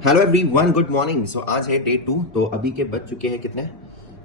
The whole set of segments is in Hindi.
Hello everyone, good morning. So आज है डे 2। तो अभी के बज चुके हैं कितने,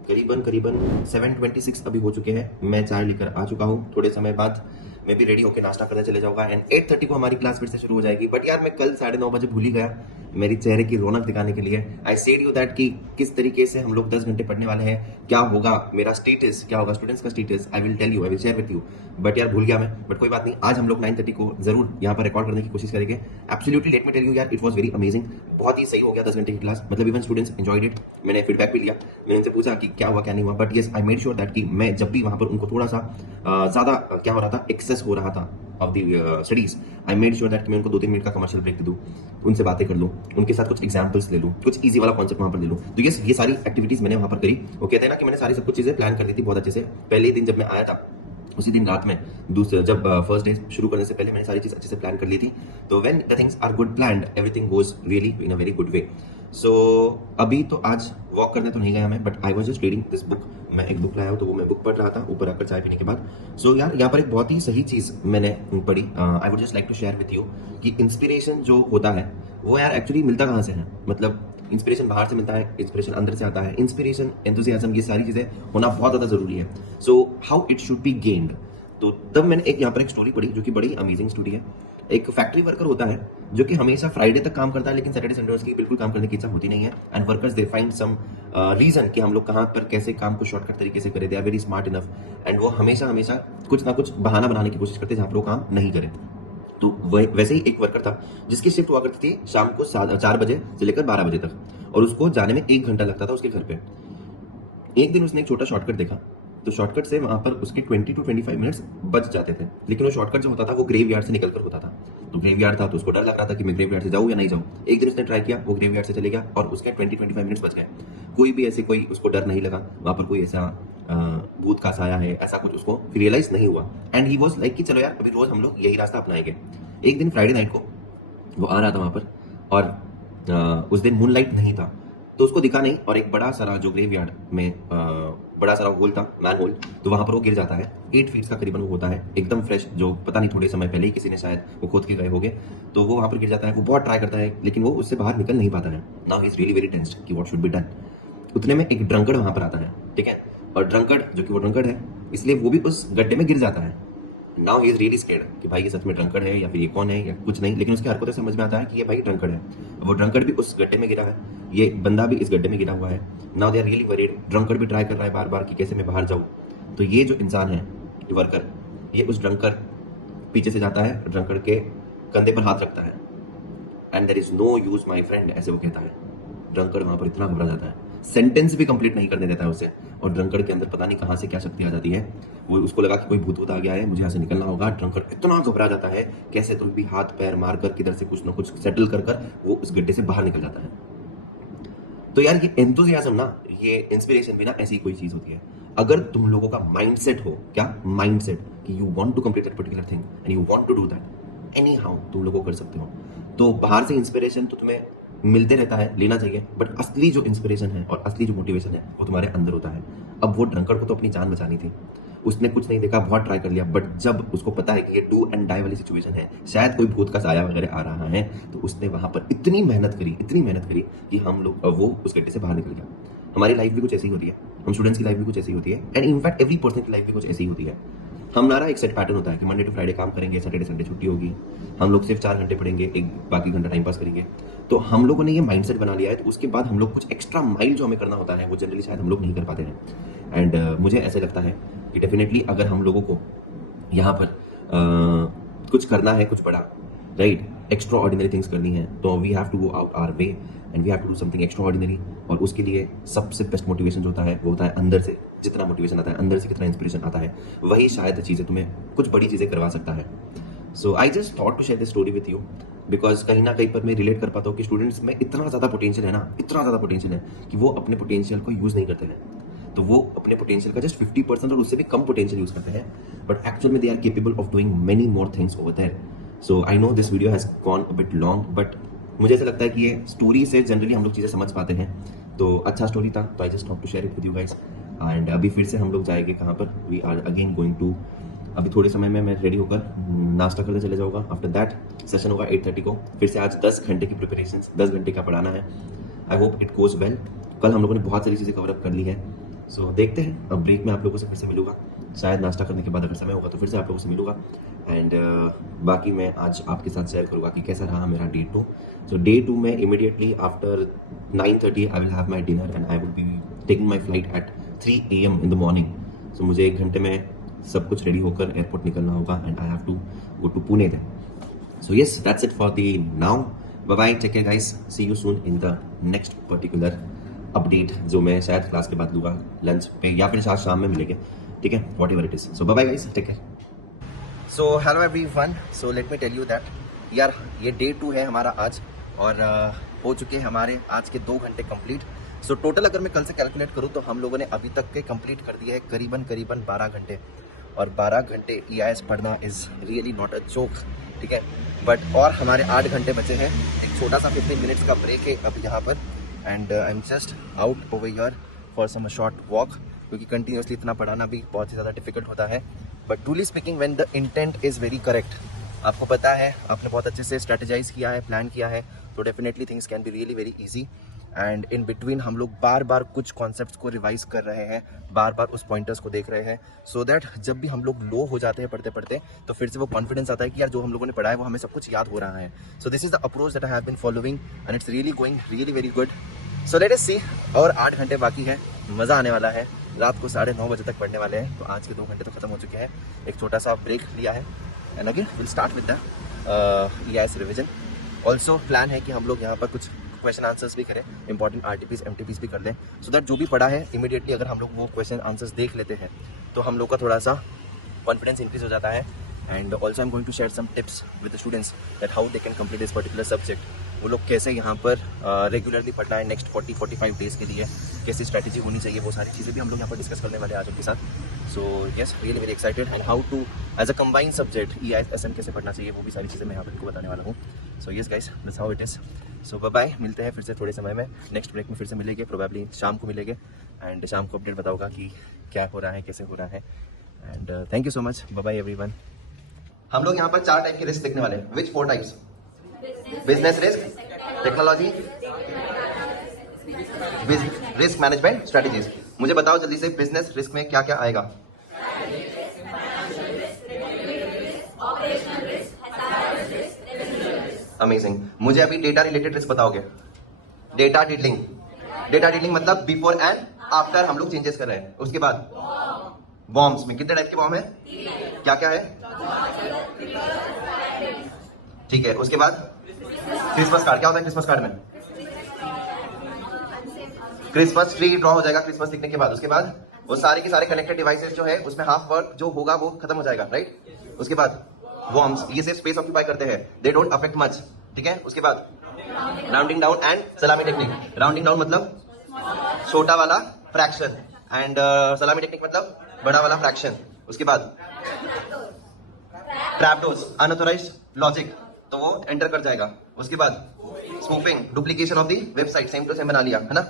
करीबन करीबन 7:26 अभी हो चुके हैं। मैं चाय लेकर आ चुका हूँ। थोड़े समय बाद मैं भी रेडी होकर नाश्ता करने चले जाऊंगा एंड 8:30 को हमारी क्लास फिर से शुरू हो जाएगी। बट यार मैं कल 9:30 भूल ही गया मेरी चेहरे की रौनक दिखाने के लिए। आई सेड यू दैट कि किस तरीके से हम लोग 10 घंटे पढ़ने वाले हैं, क्या होगा मेरा स्टेटस, क्या होगा स्टूडेंट्स का status. I will tell you, I will share with you. But यार भूल गया मैं। बट कोई बात नहीं, आज हम लोग 9:30 को जरूर यहाँ पर रिकॉर्ड करने की कोशिश करेंगे। Absolutely let me tell you यार, इट वाज वेरी अमेजिंग। बहुत ही सही हो गया 10 घंटे की क्लास। मतलब इवन स्टूडेंट्स एंजॉयड इट। मैंने फीडबैक भी लिया, मैंने उनसे पूछा कि क्या हुआ क्या नहीं हुआ। But yes, I made sure that कि मैं जब भी वहां पर उनको थोड़ा सा ज्यादा क्या हो रहा था, एक्सेस हो रहा था of the studies, I made sure that कि मैं उनको 2-3 मिनट का कमर्शियल ब्रेक दे दूं, उनसे बातें कर लूं, उनके साथ कुछ एग्जांपल्स ले लूं, कुछ इजी वाला कॉन्सेप्ट वहां पर ले लूं। तो ये सारी एक्टिविटीज मैंने वहां पर करी। वो कहते हैं ना कि मैंने सारी सब कुछ चीजें प्लान कर दी थी बहुत अच्छे से। पहले ही दिन जब मैं आया था, उसी दिन रात में, दूसरे जब फर्स्ट डे शुरू करने से पहले मैंने सारी चीज अच्छे से प्लान कर ली थी। तो when the things are good planned, everything goes really in a very good way. So अभी तो आज वॉक करने तो नहीं गया मैं, but I was just reading this book. मैं एक बुक लाया हूँ, तो वो मैं बुक पढ़ रहा था ऊपर आकर चाय पीने के बाद। सो यार यहाँ पर एक बहुत ही सही चीज मैंने पढ़ी। I would just like to share with you कि इंस्पिरेशन जो होता है वो यार एक्चुअली मिलता कहाँ से है। मतलब इंस्पिरेशन बाहर से मिलता है, इंस्पिरेशन अंदर से आता है। इंस्पिरेशन, एंथुसियाज्म, ये सारी चीजें होना बहुत ज्यादा जरूरी है। So how it should be gained. तो तब मैंने यहाँ पर एक स्टोरी पढ़ी जो कि बड़ी अमेजिंग स्टोरी है। एक फैक्ट्री वर्कर होता है जो कि हमेशा फ्राइडे तक काम करता है, लेकिन सैटरडे संडे उसकी बिल्कुल काम करने की इच्छा होती नहीं है। And workers they find some reason कि हम लोग कहाँ पर कैसे काम को शॉर्टकट तरीके से करें। They are very smart enough and वो हमेशा हमेशा कुछ ना कुछ बहाना बनाने की कोशिश करते हैं जहाँ पर वो काम नहीं करें। तो वैसे ही एक वर्कर था जिसकी शिफ्ट हुआ करती थी शाम को 4 बजे से लेकर 12 बजे तक, और उसको जाने में 1 घंटा लगता था उसके घर पे। एक दिन उसने एक छोटा शॉर्टकट देखा, तो शॉर्टकट से वहां पर उसके 20 to 25 मिनट्स बच जाते थे। लेकिन वो शॉर्टकट जो होता था वो ग्रेव यार्ड से निकल कर होता था। तो ग्रेव यार्ड था तो उसको डर लग रहा था कि मैं ग्रेव यार्ड से जाऊँ या नहीं जाऊँ। एक दिन उसने ट्राई किया, वो ग्रेव यार्ड से चले गया और उसके 20-25 मिनट्स बच गए। कोई भी ऐसे कोई उसको डर नहीं लगा, वहां पर कोई ऐसा भूत का साया है ऐसा कुछ उसको रियलाइज नहीं हुआ। एंड ही वॉज लाइक कि चलो यार अभी रोज हम लोग यही रास्ता अपनाएंगे। एक दिन फ्राइडे नाइट को वो आ रहा था वहां पर, और उस दिन मूनलाइट नहीं था, तो उसको दिखा नहीं। और एक बड़ा सारा जो ग्रेवयार्ड में बड़ा सारा होल था, मैन होल, तो वहां पर वो गिर जाता है। 8 फीट का करीबन वो होता है, एकदम फ्रेश, जो पता नहीं थोड़े समय पहले ही किसी ने शायद वो खोद के गए होंगे। तो वो वहां पर गिर जाता है। वो बहुत ट्राई करता है लेकिन वो उससे बाहर निकल नहीं पाता है। Now he is really very tensed कि व्हाट शुड बी डन। उतने में एक ड्रंकर्ड वहां पर आता है, ठीक है। और ड्रंकर्ड जो कि वो ड्रंकर्ड है, इसलिए वो भी उस गड्ढे में गिर जाता है। Now he is really scared कि भाई ये सच में ड्रंकर्ड है या फिर ये कौन है या कुछ नहीं, लेकिन उसकी हरकतों से समझ में आता है कि ये भाई ड्रंकर्ड है। वो ड्रंकर्ड भी उस गड्ढे में गिरा है, ये बंदा भी इस गड्ढे में गिरा हुआ है। Now they are really worried. Drunkard भी ट्राई कर रहा है बार बार कि कैसे मैं बाहर जाऊं। तो ये जो इंसान है, ये वर्कर, ये उस ड्रंकर्ड पीछे से जाता है, ड्रंकर्ड के कंधे पर हाथ रखता है। And there is no use my friend, ऐसे वो कहता है। ड्रंकर्ड वहां पर इतना घबरा जाता है, सेंटेंस भी कंप्लीट नहीं करने देता है उसे। और ड्रंकर्ड के अंदर पता नहीं कहां से क्या शक्ति आ जाती है। वो उसको लगा कि कोई भूत भूत आ गया है, मुझे यहाँ से निकलना होगा। ड्रंकर्ड इतना घबरा जाता है, कैसे तो भी हाथ पैर मारकर किधर से कुछ ना कुछ सेटल कर कर वो उस गड्ढे से बाहर निकल जाता है। तो यार ये एंथुसियाज्म ना, ये इंस्पिरेशन भी ना ऐसी कोई चीज होती है। अगर तुम लोगों का माइंडसेट हो, क्या माइंडसेट, कि you want to complete that particular thing and you want to do that anyhow, तुम लोगों को कर सकते हो। तो बाहर से इंस्पिरेशन तो तुम्हें मिलते रहता है, लेना चाहिए, बट असली जो इंस्पिरेशन है और असली जो मोटिवेशन है वो तुम्हारे अंदर होता है। अब वो ड्रंकर्ड को तो अपनी जान बचानी थी, उसने कुछ नहीं देखा, बहुत ट्राई कर लिया, बट जब उसको पता है कि ये डू एंड डाई वाली सिचुएशन है, शायद कोई भूत का साया वगैरह आ रहा है, तो उसने वहां पर इतनी मेहनत करी, इतनी मेहनत करी कि हम लोग वो उस गड्ढे से बाहर निकल गया। हमारी लाइफ भी कुछ ऐसी ही होती है, हम स्टूडेंट्स की लाइफ भी कुछ ऐसी ही होती है, एंड इनफैक्ट एवरी पर्सन की लाइफ भी कुछ ऐसी ही होती है। हमारा एक सेट पैटर्न होता है कि मंडे टू फ्राइडे काम करेंगे, सैटरडे संडे छुट्टी होगी, हम लोग सिर्फ 4 घंटे पढ़ेंगे, एक बाकी घंटा टाइम पास करेंगे। तो हम लोगों ने ये माइंडसेट बना लिया है, तो उसके बाद हम लोग कुछ एक्स्ट्रा माइल जो हमें करना होता है वो जनरली शायद हम लोग नहीं कर पाते हैं। एंड मुझे ऐसे लगता है कि डेफिनेटली अगर हम लोगों को यहाँ पर कुछ करना है, कुछ बड़ा, राइट, एक्स्ट्रा ऑर्डिनरी थिंग्स करनी है, तो we have to go out our way and we have to do something extraordinary. और उसके लिए सबसे बेस्ट मोटिवेशन जो होता है वो होता है अंदर से। जितना मोटिवेशन आता है अंदर से, कितना इंस्पिरेशन आता है, वही शायद चीज़ें तुम्हें कुछ बड़ी चीज़ें करवा सकता है। So I just thought to share this story with you, because कहीं ना कहीं पर मैं रिलेट कर पाता हूँ कि स्टूडेंट्स में इतना ज़्यादा पोटेंशियल है ना, इतना ज़्यादा पोटेंशियल है कि वो अपने पोटेंशियल को यूज़ नहीं करते हैं। तो वो अपने पोटेंशियल का जस्ट 50% और उससे भी कम पोटेंशियल यूज करते हैं, बट एक्चुअल में they are capable of doing many more things over there. So I know this video has gone a bit long, but मुझे ऐसा लगता है कि ये स्टोरी से जनरली हम लोग चीज़ें समझ पाते हैं। तो अच्छा स्टोरी था, तो I just thought to share it with you guys. And अभी फिर से हम लोग जाएंगे कहाँ पर, we are again going to अभी थोड़े समय में मैं रेडी होकर नाश्ता करने चले जाऊँगा। आफ्टर दैट सेशन होगा 8:30 को। फिर से आज 10 घंटे की प्रिपरेशन, 10 घंटे का पढ़ाना है। I hope it goes well. कल हम लोगों ने बहुत सारी चीज़ें कवर अप कर ली है। सो देखते हैं, अब ब्रेक में आप लोगों से फिर से मिलूँगा। शायद नाश्ता करने के बाद अगर समय होगा तो फिर से आप लोगों से मिलूँगा। एंड बाकी मैं आज आपके साथ शेयर करूँगा कि कैसा रहा मेरा डे 2। सो डे 2 में immediately after 9:30 I will have my dinner and I will be taking my flight at 3 AM in the morning. So मुझे 1 घंटे में सब कुछ रेडी होकर एयरपोर्ट निकलना होगा and I have to go to Pune then. So yes, that's it for the now. Bye bye, take care guys, see you soon in the next particular update जो मैं शायद क्लास के बाद लूँगा लंच पे या फिर शायद शाम में मिलेंगे। ठीक है, whatever it is. So bye bye guys, take care. So hello everyone, so let me tell you that यार ये डे 2 है हमारा आज और हो चुके हैं हमारे आज के 2 घंटे कंप्लीट। सो टोटल अगर मैं कल से कैलकुलेट करूँ तो हम लोगों ने अभी तक के कंप्लीट कर दिए हैं करीबन 12 घंटे। और 12 घंटे EIS पढ़ना is really not a joke. ठीक है, बट और हमारे 8 घंटे बचे हैं। एक छोटा सा 15 मिनट्स का ब्रेक है अब यहाँ पर and I am just out over here for some short walk, क्योंकि कंटिन्यूसली इतना पढ़ाना भी बहुत ही ज़्यादा डिफिकल्ट होता है। But truly speaking when the intent is very correct, आपको पता है, आपने बहुत अच्छे से स्ट्रेटेजाइज किया है, प्लान किया है, तो definitely things can be really very easy. And in between हम लोग बार बार कुछ कॉन्सेप्ट्स को रिवाइज कर रहे हैं, बार बार उस पॉइंटर्स को देख रहे हैं, सो दैट जब भी हम लोग लो हो जाते हैं पढ़ते पढ़ते तो फिर से वो कॉन्फिडेंस आता है कि यार जो हम लोगों ने पढ़ा है वो हमें सब कुछ याद हो रहा है। So this is the approach that I have been following and it's really going really very good. So let us see, और 8 घंटे बाकी है, मज़ा आने वाला है। रात को 9:30 बजे तक पढ़ने वाले हैं, तो आज के 2 घंटे तो खत्म हो चुके हैं। एक छोटा सा ब्रेक लिया है and again will start with the EIS revision. Also plan है कि हम लोग यहाँ पर कुछ क्वेश्चन आंसर्स भी करें, इंपॉर्टेंट RTPs MTPs भी कर दें, सो दैट जो भी पढ़ा है इमीडिएटली अगर हम लोग वो क्वेश्चन आंसर्स देख लेते हैं तो हम लोग का थोड़ा सा कॉन्फिडेंस इंक्रीज हो जाता है। And also I am going to share some tips with the students that how they can complete this particular subject. वो लोग कैसे यहाँ पर रेगुलरली पढ़ना है नेक्स्ट 40-45 डेज़ के लिए, कैसी स्ट्रैटेजी होनी चाहिए, वो सारी चीज़ें भी हम लोग यहाँ पर डिस्कस करने वाले हैं आज उनके साथ। So yes, really very excited and how to as a combined subject EIS SM कैसे पढ़ना चाहिए, वो भी सारी चीज़ें मैं यहाँ पर इनको बताने वाला हूँ। So yes guys, that's how it is. So bye bye, मिलते हैं फिर से थोड़े समय में, नेक्स्ट ब्रेक में फिर से मिलेंगे, प्रोबेबली शाम को मिलेंगे एंड शाम को अपडेट बताऊँगा कि क्या हो रहा है, कैसे हो रहा है। And thank you so much, bye bye everyone. हम लोग यहाँ पर 4 टाइप के रिस्क देखने वाले हैं। विच 4 types? Business risk, technology, risk management strategies. मुझे बताओ जल्दी से, बिजनेस रिस्क में क्या क्या आएगा? अमेजिंग। मुझे अभी डेटा रिलेटेड रिस्क बताओगे? डेटा डिडलिंग। डेटा डिडलिंग मतलब बिफोर एंड आफ्टर हम लोग चेंजेस कर रहे हैं। उसके बाद बॉम्ब्स में कितने टाइप के बॉम्ब है? क्या क्या है? ठीक है, उसके बाद क्रिसमस कार्ड। क्या होता है क्रिसमस कार्ड में? क्रिसमस ट्री ड्रॉ हो जाएगा क्रिसमस लिखने के बाद। उसके बाद वो सारे के सारे कनेक्टेड डिवाइसेस जो है उसमें हाफ वर्क जो होगा वो खत्म हो जाएगा, राइट? उसके बाद वॉर्म्स, ये सिर्फ स्पेस ऑक्यूपाई करते हैं, दे डोंट अफेक्ट मच। ठीक है, उसके बाद राउंडिंग डाउन एंड सलामी टेक्निक। राउंडिंग डाउन मतलब छोटा वाला फ्रैक्शन एंड सलामी टेक्निक मतलब बड़ा वाला फ्रैक्शन। उसके बाद ट्रैपडोर्स, अनऑथराइज्ड लॉजिक, तो वो एंटर कर जाएगा। उसके बाद spoofing, duplication of the website, same to same बना लिया है ना।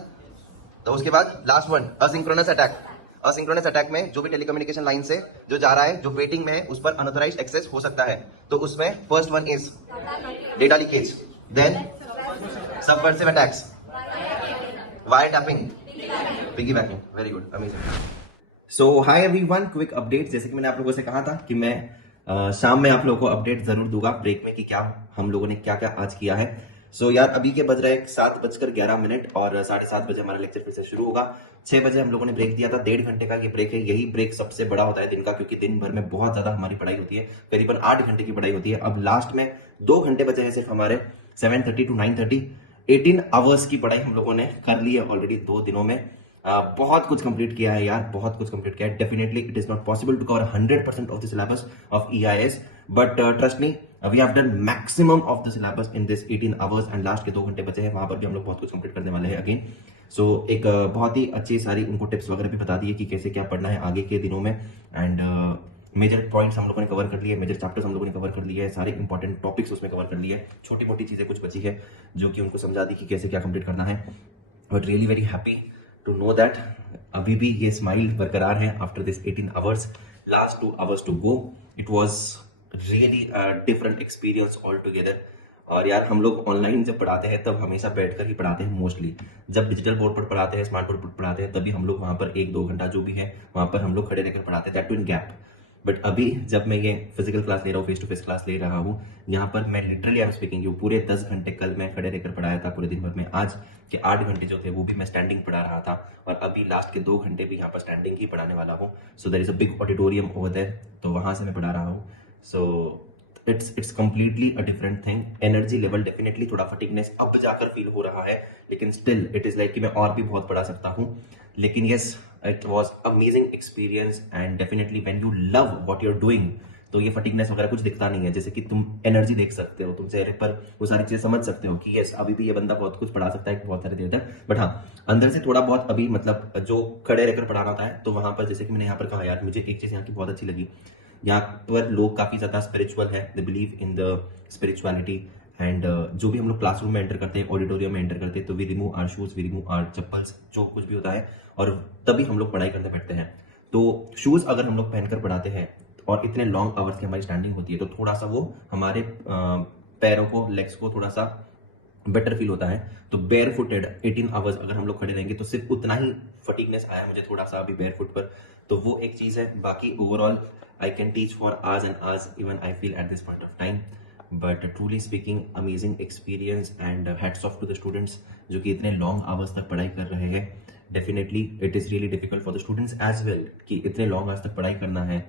तो उसके बाद last one, asynchronous attack. Asynchronous attack में जो भी टेलीकम्युनिकेशन लाइन से जो जा रहा है, जो वेटिंग में है, उस पर अनऑथराइज्ड एक्सेस हो सकता है। तो उसमें first one is data leakage, then subversive attacks, wire tapping, piggy backing. Very good, amazing. So hi everyone, quick update. जैसे कि मैंने आप लोगों से कहा था कि मैं शाम में आप लोगों को अपडेट जरूर दूंगा ब्रेक में कि क्या हम लोगों ने क्या क्या आज किया है। सो यार अभी के बज रहे हैं 7:11 और 7:30 बजे हमारा लेक्चर फिर से शुरू होगा। 6 बजे हम लोगों ने ब्रेक दिया था, 1.5 घंटे का ये ब्रेक है। यही ब्रेक सबसे बड़ा होता है दिन का, क्योंकि दिन भर में बहुत ज्यादा हमारी पढ़ाई होती है, करीबन 8 घंटे की पढ़ाई होती है। अब लास्ट में 2 घंटे बचे हैं सिर्फ हमारे, 7:30 to 9:30। 18 आवर्स की पढ़ाई हम लोगों ने कर ली है ऑलरेडी 2 दिनों में। बहुत कुछ कंप्लीट किया है यार, बहुत कुछ कंप्लीट किया है। Definitely it is not possible to cover 100% of the syllabus of EIS, but trust me we have done maximum of the syllabus in this 18 hours and last के 2 घंटे बचे हैं, वहां पर भी हम लोग बहुत कुछ कंप्लीट करने वाले हैं अगेन। सो एक बहुत ही अच्छी सारी उनको टिप्स वगैरह भी बता दिए कि कैसे क्या पढ़ना है आगे के दिनों में। एंड मेजर पॉइंट्स हम लोगों ने कवर कर लिए, मेजर चैप्टर्स हम लोगों ने कवर कर लिए, सारे इंपॉर्टेंट टॉपिक्स उसमें कवर कर लिए। छोटी मोटी चीजें कुछ बची है जो कि उनको समझा दी कि कैसे क्या कंप्लीट करना है। But really very happy to know that अभी भी ये स्माइल बरकरार है after this 18 hours. last 2 hours to go. It was really a different experience altogether. और यार हम लोग ऑनलाइन जब पढ़ाते हैं तब हमेशा बैठकर ही पढ़ाते हैं मोस्टली। जब डिजिटल बोर्ड पर पढ़ाते हैं, स्मार्ट बोर्ड पर पढ़ाते हैं, तभी हम लोग वहाँ पर 1-2 घंटा जो भी है वहाँ पर हम लोग खड़े रहकर पढ़ाते हैं, that too in gap. But अभी जब मैं ये फिजिकल क्लास ले रहा हूँ, फेस टू फेस क्लास ले रहा हूँ, यहाँ पर मैं literally I am speaking you पूरे 10 घंटे कल मैं खड़े रहकर पढ़ाया था पूरे दिन भर में। आज के 8 घंटे जो थे वो भी मैं स्टैंडिंग पढ़ा रहा था, और अभी लास्ट के 2 घंटे भी यहाँ पर स्टैंडिंग ही पढ़ाने वाला हूँ। So there is a big auditorium over there, तो वहां से मैं पढ़ा रहा हूँ। So it's completely a different thing. Energy level definitely थोड़ा फटीगनेस अब जाकर फील हो रहा है, लेकिन स्टिल इट इज लाइक कि मैं और भी बहुत पढ़ा सकता हूँ। लेकिन yes, it was amazing experience, and definitely when you love what you are doing तो ये फटीगनेस वगैरह कुछ दिखता नहीं है। जैसे कि तुम एनर्जी देख सकते हो, तुम चेहरे पर वो सारी चीजें समझ सकते हो कि यस अभी भी ये बंदा बहुत कुछ पढ़ा सकता है बहुत सारी देर तक। बट हाँ, अंदर से थोड़ा बहुत अभी मतलब जो खड़े रहकर पढ़ाना होता है, तो वहां पर जैसे कि मैंने यहाँ पर कहा यार, मुझे एक चीज यहाँ की बहुत अच्छी लगी। यहाँ पर लोग काफी ज्यादा स्पिरिचुअल है, they believe in the spirituality. And जो भी हम लोग क्लासरूम में एंटर करते हैं, ऑडिटोरियम में एंटर करते हैं, तो we remove our shoes, we remove our chappals, जो कुछ भी होता है, और तभी हम लोग पढ़ाई करने बैठते हैं। तो शूज अगर हम लोग पहनकर पढ़ाते हैं और इतने लॉन्ग आवर्स की हमारी स्टैंडिंग होती है, तो थोड़ा सा वो हमारे पैरों को, लेग्स को थोड़ा सा बेटर फील होता है। तो बेयर फुटेड 18 आवर्स अगर हम लोग खड़े रहेंगे तो सिर्फ उतना ही फटीगनेस आया मुझे थोड़ा सा अभी बेयर फुट पर। तो वो एक चीज है। बाकी overall I can teach for hours and hours, even I feel at this point of time. But truly speaking amazing experience, and hats off to the students जो कि इतने लॉन्ग आवर्स तक पढ़ाई कर रहे हैं। Definitely it is really difficult for the students as well कि इतने लॉन्ग आवर्स तक पढ़ाई करना है।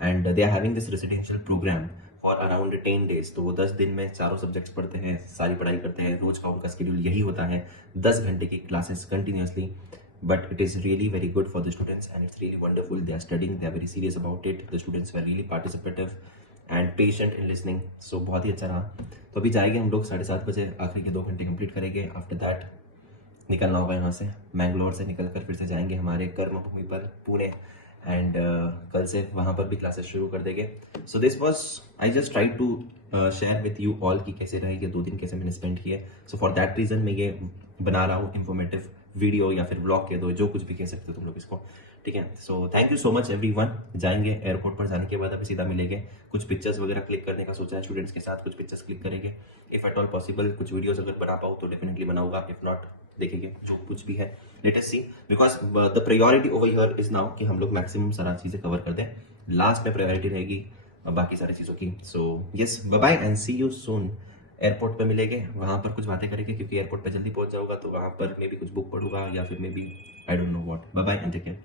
And they are having this residential programme for around 10 days. तो वो 10 दिन में चारों सब्जेक्ट्स पढ़ते हैं, सारी पढ़ाई करते हैं, रोज का उनका शेड्यूल यही होता है, 10 घंटे की classes continuously. But it is really very good for the students, and it's really wonderful. They are studying, they are very serious about it, the students were really participative and patient in listening. So बहुत ही अच्छा रहा। तो अभी जाएंगे हम लोग 7:30 बजे, आखिरी के 2 घंटे कंप्लीट करेंगे। आफ्टर दैट निकलना होगा यहाँ से, मैंगलोर से निकलकर फिर से जाएंगे हमारे कर्म भूमि पर पुणे, एंड कल से वहाँ पर भी क्लासेस शुरू कर देंगे। So this was, I just try to share with you all कि कैसे रहे ये 2 दिन, कैसे मैंने स्पेंड किए। सो फॉर दैट रीजन मैं ये बना रहा हूँ इंफॉर्मेटिव वीडियो या फिर ब्लॉग कह दो, जो कुछ भी कह सकते हो तुम लोग इसको, ठीक है। So thank you so much everyone. जाएंगे एयरपोर्ट पर, जाने के बाद अभी सीधा मिलेंगे। कुछ पिक्चर्स वगैरह क्लिक करने का सोचा है स्टूडेंट्स के साथ, कुछ पिक्चर्स क्लिक करेंगे। इफ एट ऑल पॉसिबल कुछ वीडियोस अगर बना पाऊँ तो डेफिनेटली बनाऊंगा, इफ नॉट देखेंगे जो कुछ भी है, let us see. Because the priority over here is now कि हम लोग मैक्सिमम सारा चीजें कवर कर दें। लास्ट में प्रायोरिटी रहेगी बाकी सारी चीजों की। So yes, bye bye and see you soon. Airport पे मिलेंगे, वहां पर कुछ बातें करेंगे, क्योंकि एयरपोर्ट पे जल्दी पहुंच जाऊंगा, तो वहां पर मे भी कुछ बुक पढ़ूंगा या फिर maybe I don't know what. Bye bye and take care.